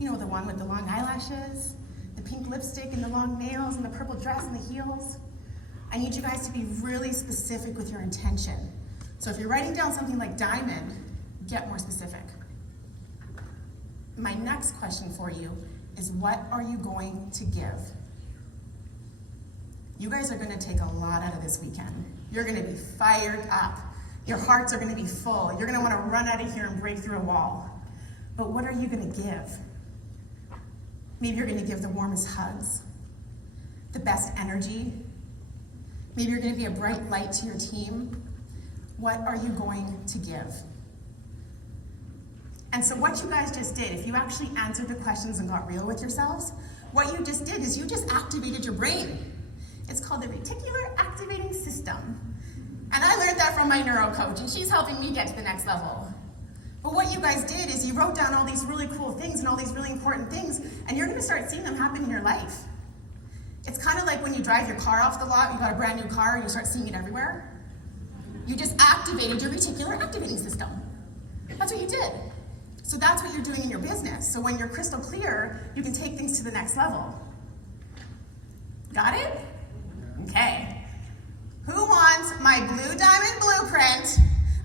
You know, the one with the long eyelashes, the pink lipstick and the long nails and the purple dress and the heels. I need you guys to be really specific with your intention. So if you're writing down something like diamond, get more specific. My next question for you is, what are you going to give? You guys are going to take a lot out of this weekend. You're going to be fired up. Your hearts are going to be full. You're going to want to run out of here and break through a wall. But what are you going to give? Maybe you're going to give the warmest hugs, the best energy. Maybe you're going to be a bright light to your team. What are you going to give? And so what you guys just did, if you actually answered the questions and got real with yourselves, what you just did is you just activated your brain. It's called the reticular activating system. And I learned that from my neuro coach, and she's helping me get to the next level. But what you guys did is you wrote down all these really cool things and all these really important things, and you're gonna start seeing them happen in your life. It's kind of like when you drive your car off the lot, you got a brand new car, and you start seeing it everywhere. You just activated your reticular activating system. That's what you did. So that's what you're doing in your business. So when you're crystal clear, you can take things to the next level. Got it? Okay. Who wants my blue diamond blueprint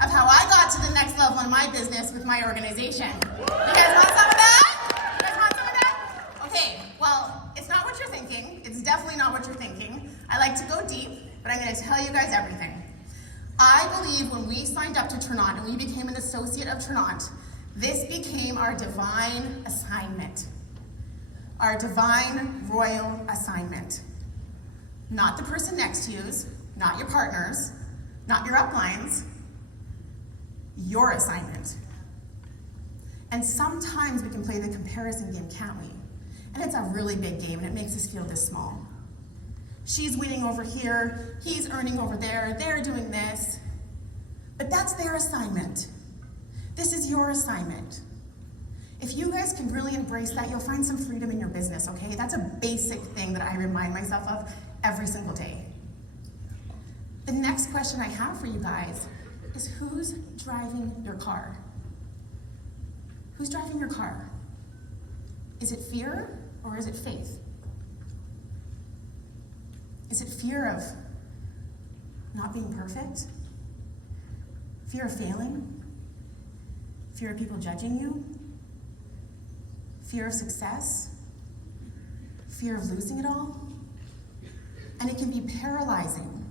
of how I got to the next level in my business with my organization? You guys want some of that? You guys want some of that? Okay, well, it's not what you're thinking. It's definitely not what you're thinking. I like to go deep, but I'm going to tell you guys everything. I believe when we signed up to Trinant and we became an associate of Trinant, this became our divine assignment. Our divine royal assignment. Not the person next to you's, not your partner's, not your uplines, your assignment. And sometimes we can play the comparison game, can't we? And it's a really big game, and it makes us feel this small. She's winning over here, he's earning over there, they're doing this. But that's their assignment. This is your assignment. If you guys can really embrace that, you'll find some freedom in your business, okay? That's a basic thing that I remind myself of every single day. The next question I have for you guys is, who's driving your car? Who's driving your car? Is it fear or is it faith? Is it fear of not being perfect? Fear of failing? Fear of people judging you? Fear of success? Fear of losing it all? And it can be paralyzing.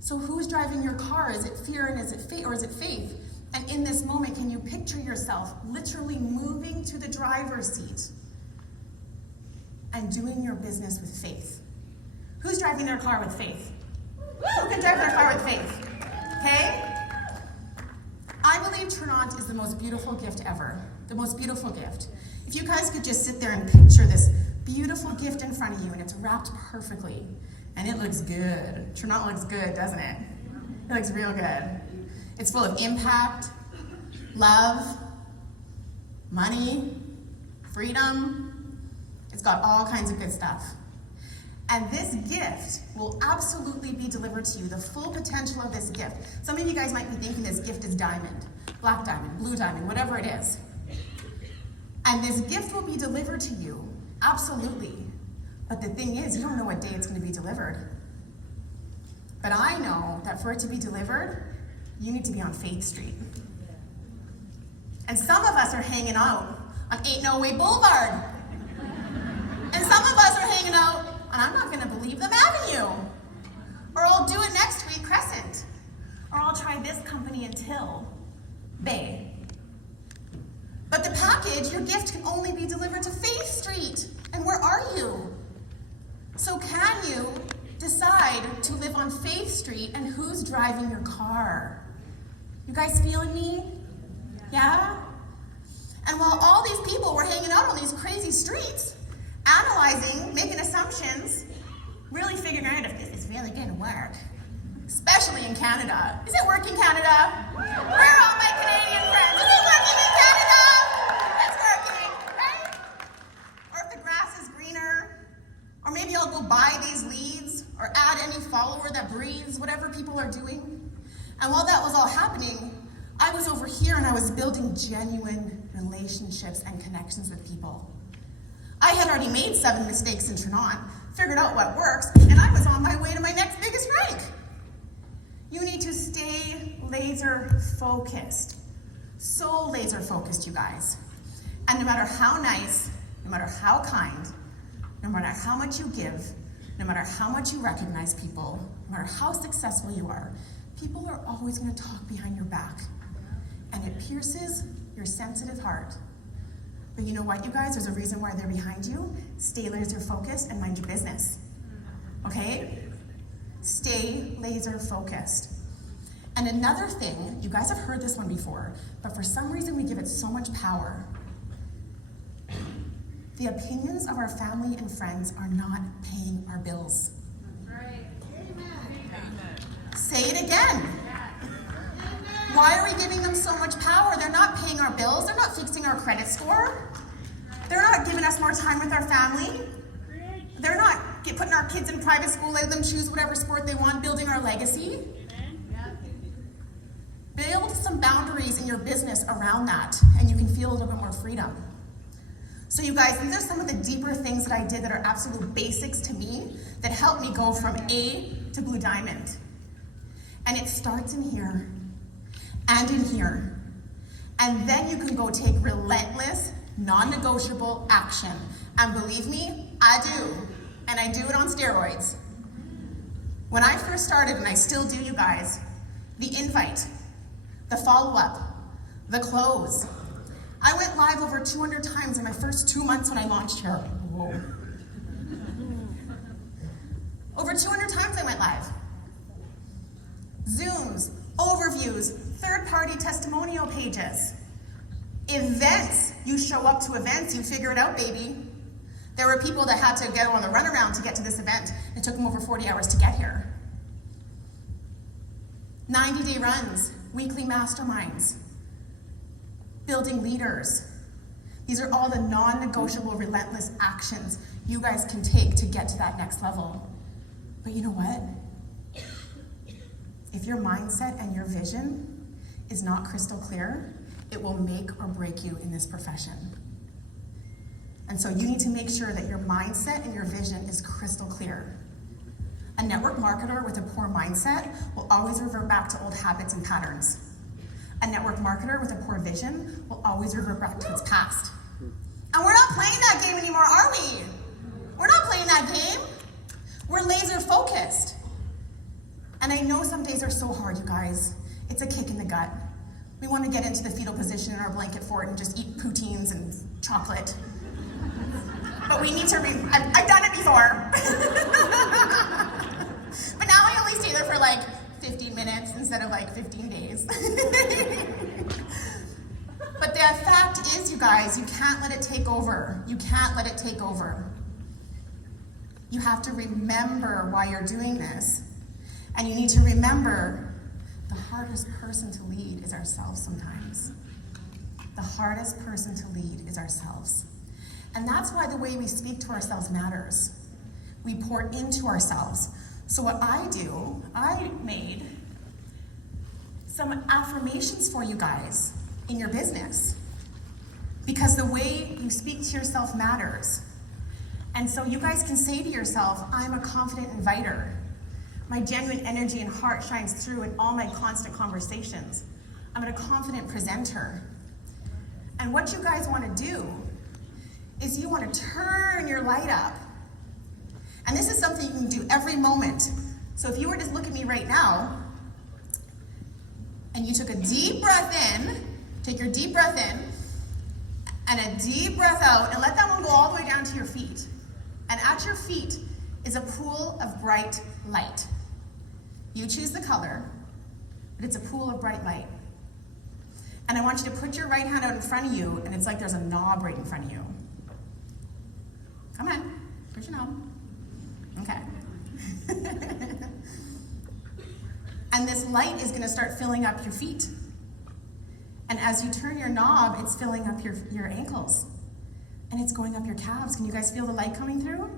So who's driving your car? Is it fear and is it faith, or is it faith? And in this moment, can you picture yourself literally moving to the driver's seat and doing your business with faith? Who's driving their car with faith? Who can drive their car with faith? Okay? I believe Trinant is the most beautiful gift ever. The most beautiful gift. If you guys could just sit there and picture this beautiful gift in front of you, and it's wrapped perfectly, and it looks good. Trinant looks good, doesn't it? It looks real good. It's full of impact, love, money, freedom. It's got all kinds of good stuff. And this gift will absolutely be delivered to you, the full potential of this gift. Some of you guys might be thinking this gift is diamond, black diamond, blue diamond, whatever it is. And this gift will be delivered to you, absolutely. But the thing is, you don't know what day it's going to be delivered. But I know that for it to be delivered, you need to be on Faith Street. And some of us are hanging out on 808 Boulevard. And some of us are hanging out on I'm not going to believe them Avenue. Or I'll do it next week, Crescent. Or I'll try this company until Bay. But the package, your gift, can only be delivered to Faith Street. And where are you? So can you decide to live on Faith Street, and who's driving your car? You guys feeling me? Yeah? And while all these people were hanging out on these crazy streets, analyzing, making assumptions, really figuring out if this is really going to work, especially in Canada. Is it working, Canada? Where are all my Canadian friends? Is it working in Canada? It's working, right? Or if the grass is greener, or maybe I'll go buy these leads, or add any follower that breathes, whatever people are doing. And while that was all happening, I was over here and I was building genuine relationships and connections with people. I had already made 7 mistakes in Toronto, figured out what works, and I was on my way to my next biggest rank. You need to stay laser focused. So laser focused, you guys. And no matter how nice, no matter how kind, no matter how much you give, no matter how much you recognize people, no matter how successful you are, people are always going to talk behind your back. And it pierces your sensitive heart. But you know what, you guys? There's a reason why they're behind you. Stay laser focused and mind your business. Okay? Stay laser focused. And another thing, you guys have heard this one before, but for some reason we give it so much power. The opinions of our family and friends are not paying our bills. Right. Say it again. Why are we giving them so much power? They're not paying our bills. They're not fixing our credit score. They're not giving us more time with our family. They're not putting our kids in private school, letting them choose whatever sport they want, building our legacy. Build some boundaries in your business around that, and you can feel a little bit more freedom. So you guys, these are some of the deeper things that I did that are absolute basics to me that helped me go from A to Blue Diamond. And it starts in here and in here. And then you can go take relentless, non-negotiable action. And believe me, I do. And I do it on steroids. When I first started, and I still do, you guys, the invite, the follow-up, the close. I went live over 200 times in my first 2 months when I launched here. Whoa. Over 200 times I went live. Zooms, overviews, third-party testimonial pages. Events, you show up to events, you figure it out, baby. There were people that had to get on the runaround to get to this event. It took them over 40 hours to get here. 90-day runs, weekly masterminds, building leaders. These are all the non-negotiable, relentless actions you guys can take to get to that next level. But you know what? If your mindset and your vision is not crystal clear, it will make or break you in this profession. And so you need to make sure that your mindset and your vision is crystal clear. A network marketer with a poor mindset will always revert back to old habits and patterns. A network marketer with a poor vision will always revert back to its past. And we're not playing that game anymore, are we? We're not playing that game. We're laser focused. And I know some days are so hard, you guys. It's a kick in the gut. We want to get into the fetal position in our blanket fort and just eat poutines and chocolate. But we need to, I've done it before. But now I only stay there for like 15 minutes instead of like 15 days. But the fact is, you guys, you can't let it take over. You can't let it take over. You have to remember why you're doing this. And you need to remember the hardest person to lead is ourselves sometimes. The hardest person to lead is ourselves. And that's why the way we speak to ourselves matters. We pour into ourselves. So what I do, I made some affirmations for you guys in your business. Because the way you speak to yourself matters. And so you guys can say to yourself, I'm a confident inviter. My genuine energy and heart shines through in all my constant conversations. I'm a confident presenter. And what you guys want to do is you want to turn your light up. And this is something you can do every moment. So if you were to look at me right now, and you took a deep breath in, take your deep breath in, and a deep breath out, and let that one go all the way down to your feet. And at your feet is a pool of bright light. You choose the color, but it's a pool of bright light. And I want you to put your right hand out in front of you, and it's like there's a knob right in front of you. Come on, push your knob. Okay. And this light is gonna start filling up your feet. And as you turn your knob, it's filling up your ankles. And it's going up your calves. Can you guys feel the light coming through?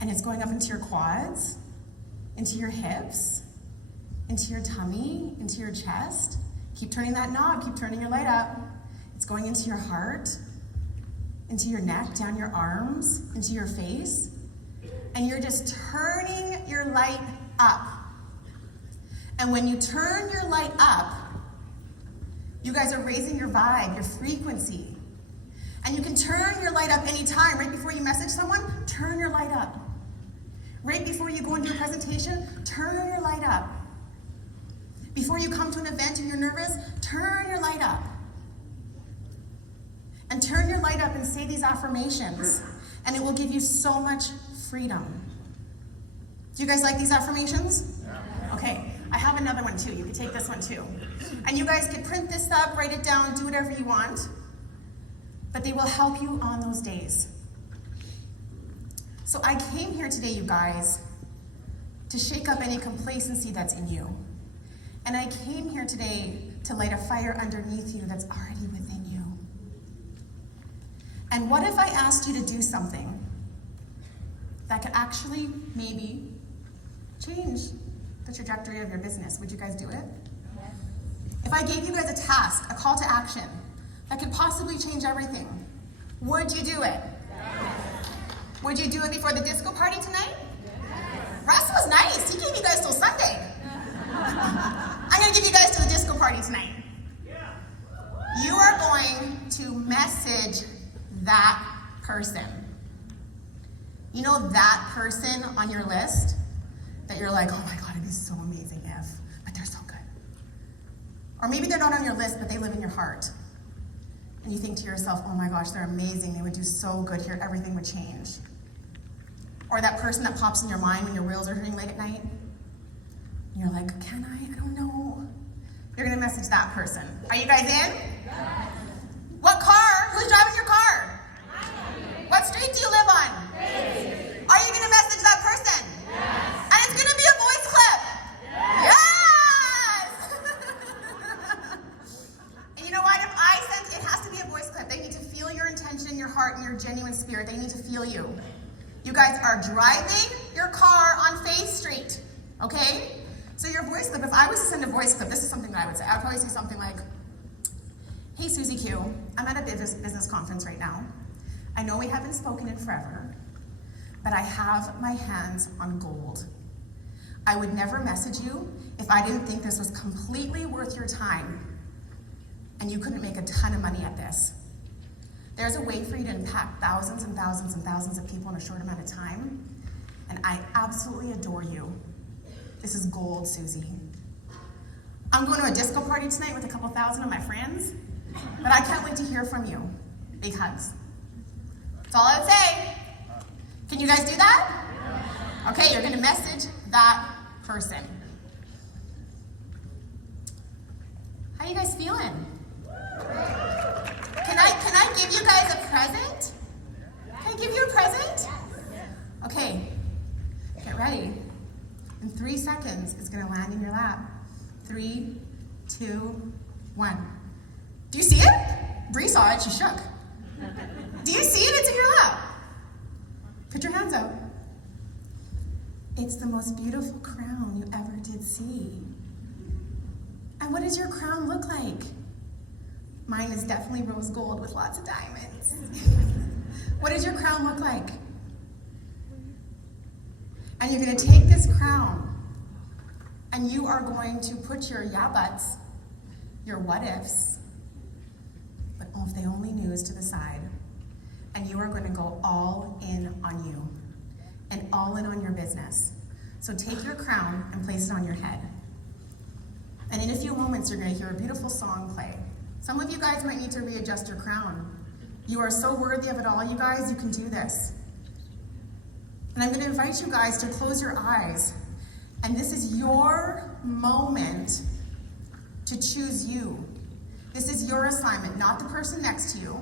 And it's going up into your quads, into your hips, into your tummy, into your chest. Keep turning that knob, keep turning your light up. It's going into your heart, into your neck, down your arms, into your face, and you're just turning your light up. And when you turn your light up, you guys are raising your vibe, your frequency. And you can turn your light up anytime. Right before you message someone, turn your light up. Right before you go into a presentation, turn your light up. Before you come to an event and you're nervous, turn your light up. And turn your light up and say these affirmations, and it will give you so much freedom. Do you guys like these affirmations? Okay, I have another one too. You could take this one too. And you guys could print this up, write it down, do whatever you want, but they will help you on those days. So I came here today, you guys, to shake up any complacency that's in you. And I came here today to light a fire underneath you that's already within you. And what if I asked you to do something that could actually maybe change the trajectory of your business? Would you guys do it? Yes. If I gave you guys a task, a call to action, that could possibly change everything, would you do it? Yes. Would you do it before the disco party tonight? Yes. Russ was nice. He gave you guys till Sunday. I'm going to give you guys to the disco party tonight. Yeah. You are going to message that person. You know that person on your list that you're like, oh my God, it'd be so amazing if, but they're so good. Or maybe they're not on your list, but they live in your heart. And you think to yourself, oh my gosh, they're amazing. They would do so good here. Everything would change. Or that person that pops in your mind when your wheels are turning late at night. And you're like, can I? I don't know. You're going to message that person. Are you guys in? Yes. What car? Who's driving your car? What street do you live on? Yes. Are you going to message that person? Yes. And it's going to be a voice clip. Yes! And you know what? If I sent, it has to be a voice clip. They need to feel your intention in your heart and your genuine spirit. They need to feel you. You guys are driving your car on Faith Street, okay? So your voice clip, if I was to send a voice clip, this is something that I would say. I would probably say something like, hey, Susie Q, I'm at a business conference right now. I know we haven't spoken in forever, but I have my hands on gold. I would never message you if I didn't think this was completely worth your time and you couldn't make a ton of money at this. There's a way for you to impact thousands and thousands and thousands of people in a short amount of time, and I absolutely adore you. This is gold, Susie. I'm going to a disco party tonight with a couple thousand of my friends, but I can't wait to hear from you. Big hugs. That's all I would say. Can you guys do that? Okay, you're going to message that person. How you guys feeling? Can I give you guys a present? Can I give you a present? Okay, get ready. In 3 seconds, it's going to land in your lap. 3, 2, 1. Do you see it? Bree saw it, she shook. Do you see it? It's in your lap. Put your hands out. It's the most beautiful crown you ever did see. And what does your crown look like? Mine is definitely rose gold with lots of diamonds. What does your crown look like? And you're going to take this crown and you are going to put your yeah buts, your what ifs, but oh, if they only knew is to the side. And you are going to go all in on you and all in on your business. So take your crown and place it on your head. And in a few moments, you're going to hear a beautiful song play. Some of you guys might need to readjust your crown. You are so worthy of it all, you guys. You can do this. And I'm going to invite you guys to close your eyes. And this is your moment to choose you. This is your assignment, not the person next to you,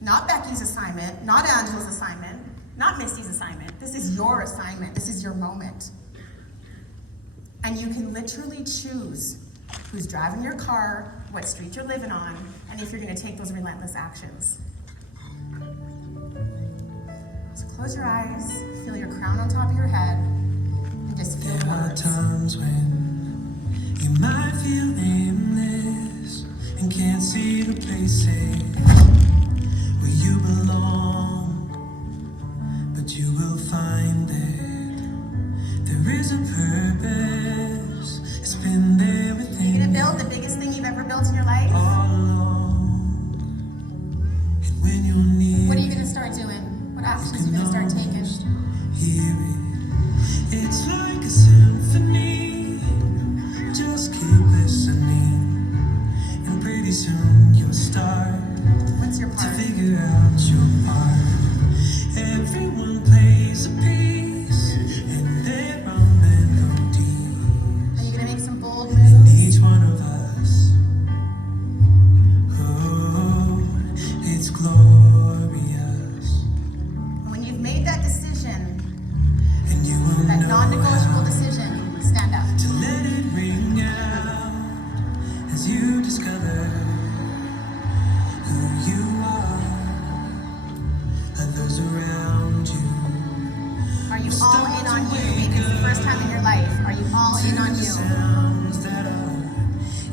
not Becky's assignment, not Angela's assignment, not Misty's assignment. This is your assignment. This is your moment. And you can literally choose who's driving your car, what street you're living on, and if you're going to take those relentless actions. So close your eyes, feel your crown on top of your head, and just feel the words. There are times when you might feel aimless, and and can't see the places where you belong, but you will find that there is a purpose. It's been there within You're gonna build the biggest thing you've ever built in your life? all along. And when you're near, What are you gonna start doing? What actions are you gonna start taking? hear it. It's like a symphony. Just keep listening, and pretty soon you'll start What's your to part? figure out your part. Everyone plays a piece, and there are melodies Are you gonna make some bold in moves? each one of us. Oh, it's glorious, When you've made that decision, and you will that know non-negotiable how decision, stand up. to let it ring out as you discover who you are. Others around you Are you all in on you? Maybe it's the first time in your life. Are you all in on the you? sounds that are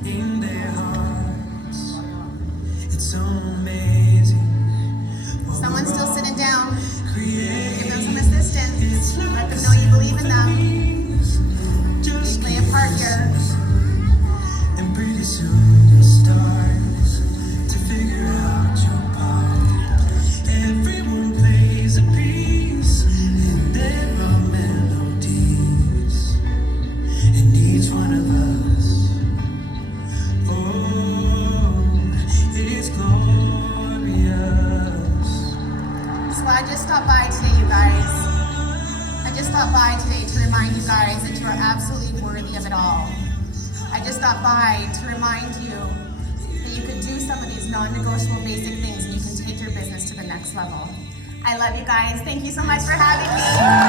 in their hearts. It's so amazing. what Someone's we're still all sitting down. creating. Give them some assistance. It's Let like them a know you believe in them. symphony. Just Play a keep part here. listening, and pretty soon you'll start to figure out your part. Everyone plays a piece, and there are melodies in each one of us. Oh, it is glorious. So I just stopped by today, you guys. I just stopped by today to remind you guys that you are absolutely worthy of it all. I just stopped by to remind you that you can do some of these non-negotiable basic things and you can take your business to the next level. I love you guys. Thank you so much for having me.